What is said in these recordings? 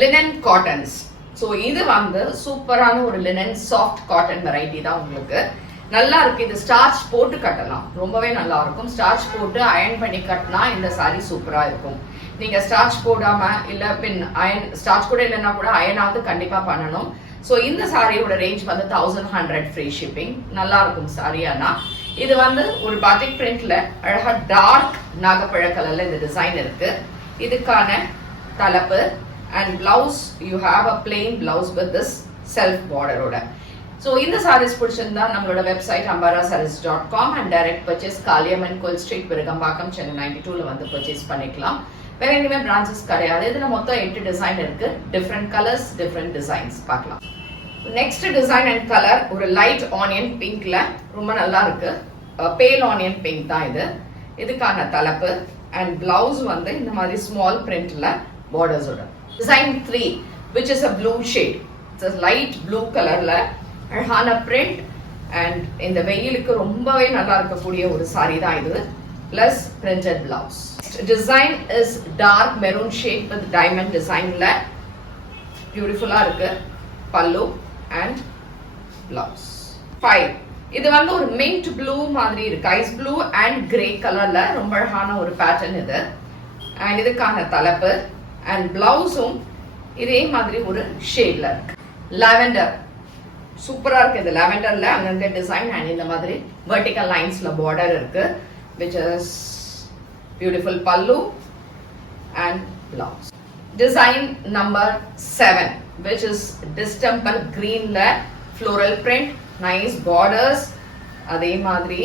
Linen cottons. So இது வந்து சூப்பரான ஒரு லினன் சாஃப்ட் காட்டன் வெரைட்டி தான் உங்களுக்கு. நல்லா இருக்கு. இது ஸ்டார்ச் போட்டு கட்டலாம், ரொம்பவே நல்லா இருக்கும். ஸ்டார்ச் போட்டு அயன் பண்ணி கட்டினா இந்த சாரி சூப்பரா இருக்கும். நீங்க ஸ்டார்ச் போடாம இல்ல பின் அயன் ஸ்டார்ச் கூட இல்லைன்னா கூட அயனாவது கண்டிப்பா பண்ணணும். ஸோ இந்த சாரியோட ரேஞ்ச் வந்து 1100 ஃப்ரீ ஷிப்பிங். நல்லா இருக்கும் சாரி. ஆனா இது வந்து ஒரு பாட்டிக் பிரிண்ட்ல அழகா டார்க் நாகப்பழ கலர்ல இந்த டிசைன் இருக்கு. இதுக்கான தலைப்பு and blouse, you have a plain blouse with this self border oda. So இந்த sarees பிடிச்சிருந்தா நம்மளோட website ambarasarees.com and direct purchase Kaliamman கோயில் ஸ்ட்ரீட் விருகம்பாக்கம் சென்னை 92ல வந்து பர்ச்சேஸ் பண்ணிக்கலாம். வேற எங்கேயுமே பிரான்ச்சஸ் கிடையாது. இதுல மொத்தம் 8 டிசைன் இருக்கு. டிஃப்ரெண்ட் கலர்ஸ், டிஃப்ரெண்ட் டிசைன்ஸ் பார்க்கலாம். நெக்ஸ்ட் டிசைன் அண்ட் கலர் ஒரு லைட் ஆனியன் பிங்க்ல ரொம்ப நல்லா இருக்கு. பேல் ஆனியன் பிங்க் தான் இது. இதுக்கான தலைப்பு அண்ட் பிளவுஸ் வந்து இந்த மாதிரி ஸ்மால் பிரிண்ட்ல பார்டர்ஸ் ஓட. Design 3, which is a blue shade. It's a light blue colorல அழகான print and இந்த வெயிலுக்கு ரொம்பவே நல்லா இருக்கக்கூடிய ஒரு saree தான் இது. Plus printed blouse. Design is dark maroon shade with diamond designல பியூட்டிஃபுல்லா இருக்கு. பல்லு and blouse. 5. இது வந்து ஒரு mint blue மாதிரி இருக்கு. ice blue and grey கலர்ல ரொம்ப அழகான ஒரு பேட்டர்ன் இது. And இதுக்கான தலைப்பு அண்ட் பிளவுஸும் இதே மாதிரி ஒரு ஷேட்ல இருக்கு. லாவெண்டர் சூப்பரா இருக்கு. இந்த லாவெண்டர்ல அங்கங்க டிசைன் அண்ட் இந்த மாதிரி வெர்டிகல் லைன்ஸ்ல பார்டர் இருக்கு. which is beautiful pallu and blouse. Design number 7, which is distemper greenல floral print, nice borders, அதே மாதிரி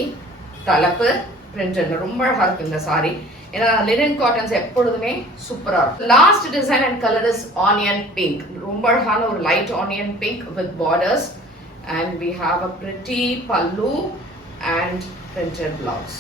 தலைப்பு printed ரொம்ப அழகா இருக்கு இந்த சாரி. ஏன்னா லினன் காட்டன்ஸ் எப்பொழுதுமே சூப்பரா இருக்கும். Last design and colour is onion pink. ரொம்ப அழகான ஒரு light onion pink with borders and we have a pretty pallu and printed blouse.